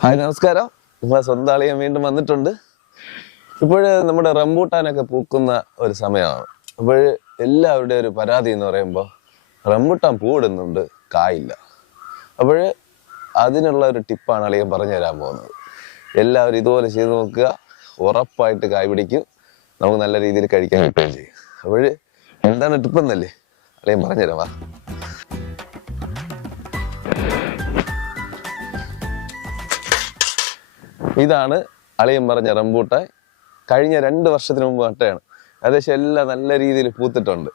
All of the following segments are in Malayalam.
ഹായ് നമസ്കാരം. നമ്മളെ സ്വന്തം അളിയൻ വീണ്ടും വന്നിട്ടുണ്ട്. ഇപ്പോഴ് നമ്മുടെ റംബൂട്ടാനൊക്കെ പൂക്കുന്ന ഒരു സമയമാണ്. അപ്പോഴ് എല്ലാവരുടെയും ഒരു പരാതി എന്ന് പറയുമ്പോൾ റംബൂട്ടാൻ പൂവിടുന്നുണ്ട്, കായില്ല. അപ്പോഴ് അതിനുള്ള ഒരു ടിപ്പാണ് അളിയൻ പറഞ്ഞു തരാൻ പോകുന്നത്. എല്ലാവരും ഇതുപോലെ ചെയ്ത് നോക്കുക, ഉറപ്പായിട്ട് കായ് പിടിക്കും, നമുക്ക് നല്ല രീതിയിൽ കഴിക്കാൻ കിട്ടുകയും ചെയ്യും. അപ്പോഴ് എന്താണ് ടിപ്പെന്നല്ലേ അളിയൻ പറഞ്ഞുതരാം. വാ. ഇതാണ് അളിയൻ പറഞ്ഞ റംബൂട്ടാൻ. കഴിഞ്ഞ 2 വർഷത്തിന് മുമ്പ് നട്ടയാണ്. ഏകദേശം എല്ലാം നല്ല രീതിയിൽ പൂത്തിട്ടുണ്ട്.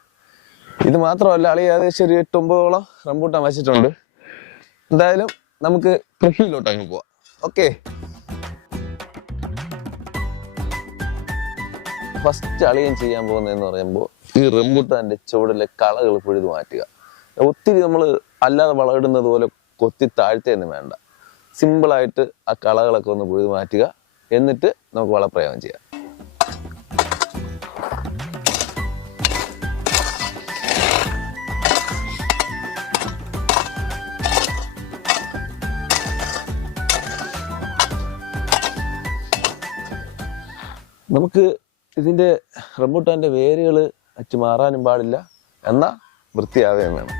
ഇത് മാത്രമല്ല, അളിയ ഏകദേശം ഒരു 8-9ഓളം റംബൂട്ടാൻ വച്ചിട്ടുണ്ട്. എന്തായാലും നമുക്ക് കൃഷിയിലോട്ട് അങ്ങ് പോവാം. ഓക്കെ, ഫസ്റ്റ് അളിയൻ ചെയ്യാൻ പോകുന്നതെന്ന് പറയുമ്പോൾ ഈ റംബൂട്ടാന്റെ ചുവടിലെ കളകൾ പിഴുതു മാറ്റുക. ഒത്തിരി നമ്മൾ അല്ലാതെ വളമിടുന്നത് പോലെ കൊത്തി താഴ്ത്തേന്ന് വേണ്ട. സിമ്പിളായിട്ട് ആ കളകളൊക്കെ ഒന്ന് പിഴുതു മാറ്റുക. എന്നിട്ട് നമുക്ക് വളപ്രയോഗം ചെയ്യാം. നമുക്ക് ഇതിന്റെ റംബൂട്ടാന്റെ വേരുകൾ അച്ചു മാറാനും പാടില്ല, എന്നാൽ വൃത്തിയാവുകയും വേണം.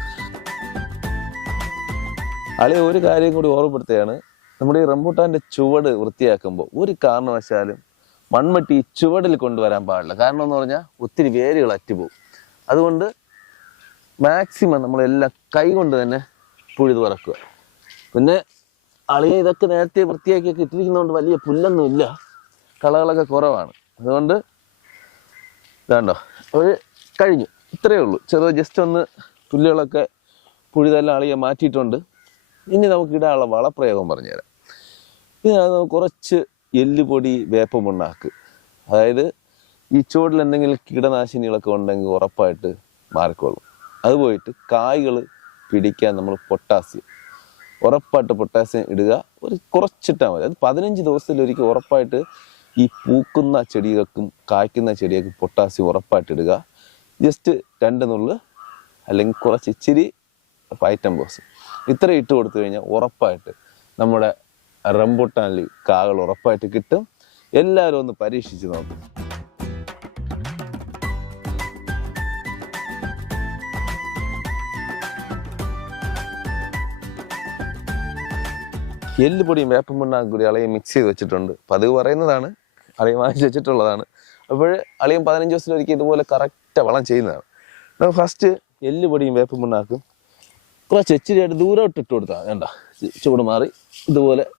അളിയ ഒരു കാര്യം കൂടി ഓർമ്മപ്പെടുത്തുകയാണ്. നമ്മുടെ ഈ റംബൂട്ടാന്റെ ചുവട് വൃത്തിയാക്കുമ്പോൾ ഒരു കാരണവശാലും മൺമട്ടി ചുവടിൽ കൊണ്ടുവരാൻ പാടില്ല. കാരണം എന്ന് പറഞ്ഞാൽ ഒത്തിരി വേരുകൾ അറ്റുപോകും. അതുകൊണ്ട് മാക്സിമം നമ്മളെല്ലാം കൈ കൊണ്ട് തന്നെ പുഴുതു പറക്കുക. പിന്നെ അളിയ ഇതൊക്കെ നേരത്തെ വൃത്തിയാക്കിയൊക്കെ ഇട്ടിരിക്കുന്നതുകൊണ്ട് വലിയ പുല്ലൊന്നുമില്ല, കളകളൊക്കെ കുറവാണ്. അതുകൊണ്ട് വേണ്ടോ ഒരു കഴിഞ്ഞു, ഇത്രയേ ഉള്ളൂ. ജസ്റ്റ് ഒന്ന് പുല്ലുകളൊക്കെ പുഴുതെല്ലാം അളിയെ മാറ്റിയിട്ടുണ്ട്. ഇനി നമുക്ക് ഇടാനുള്ള വളപ്രയോഗം പറഞ്ഞുതരാം. ഇതിനകത്ത് നമുക്ക് കുറച്ച് എല്ലുപൊടി, വേപ്പമുണ്ണാക്ക്, അതായത് ഈ ചുവടിൽ എന്തെങ്കിലും കീടനാശിനികളൊക്കെ ഉണ്ടെങ്കിൽ ഉറപ്പായിട്ട് മാറിക്കോളും. അത് പോയിട്ട് കായ്കൾ പിടിക്കാൻ നമ്മൾ പൊട്ടാസ്യം, ഉറപ്പായിട്ട് പൊട്ടാസ്യം ഇടുക. ഒരു കുറച്ചിട്ടാൽ മതി. അത് 15 ദിവസത്തിലൊരിക്കൽ ഉറപ്പായിട്ട് ഈ പൂക്കുന്ന ചെടികൾക്കും കായ്ക്കുന്ന ചെടികൾക്കും പൊട്ടാസ്യം ഉറപ്പായിട്ട് ഇടുക. ജസ്റ്റ് 2 നുള്ള് അല്ലെങ്കിൽ കുറച്ച് ഇച്ചിരി ഫൈറ്റംബോസ് ഇത്ര ഇട്ട് കൊടുത്തു കഴിഞ്ഞാൽ ഉറപ്പായിട്ട് നമ്മുടെ റംബൂട്ടാനിൽ കാകൾ ഉറപ്പായിട്ട് കിട്ടും. എല്ലാവരും ഒന്ന് പരീക്ഷിച്ച് നോക്കും. എല്ലുപൊടിയും വേപ്പമുണ്ണാക്കും കൂടി അളിയൻ മിക്സ് ചെയ്ത് വെച്ചിട്ടുണ്ട്. പതിവ് പറയുന്നതാണ്, അളിയൻ വാങ്ങിച്ച് വെച്ചിട്ടുള്ളതാണ്. അപ്പോൾ അളിയൻ 15 ദിവസത്തിലൊരിക്കൽ ഇതുപോലെ കറക്റ്റ് വളം ചെയ്യുന്നതാണ്. നമുക്ക് ഫസ്റ്റ് എല്ലുപൊടിയും വേപ്പമുണ്ണാക്കും കുറച്ച് ഇച്ചിരിയായിട്ട് ദൂരോട്ട് ഇട്ട് കൊടുത്താൽ വേണ്ട, ചൂട് മാറി ഇതുപോലെ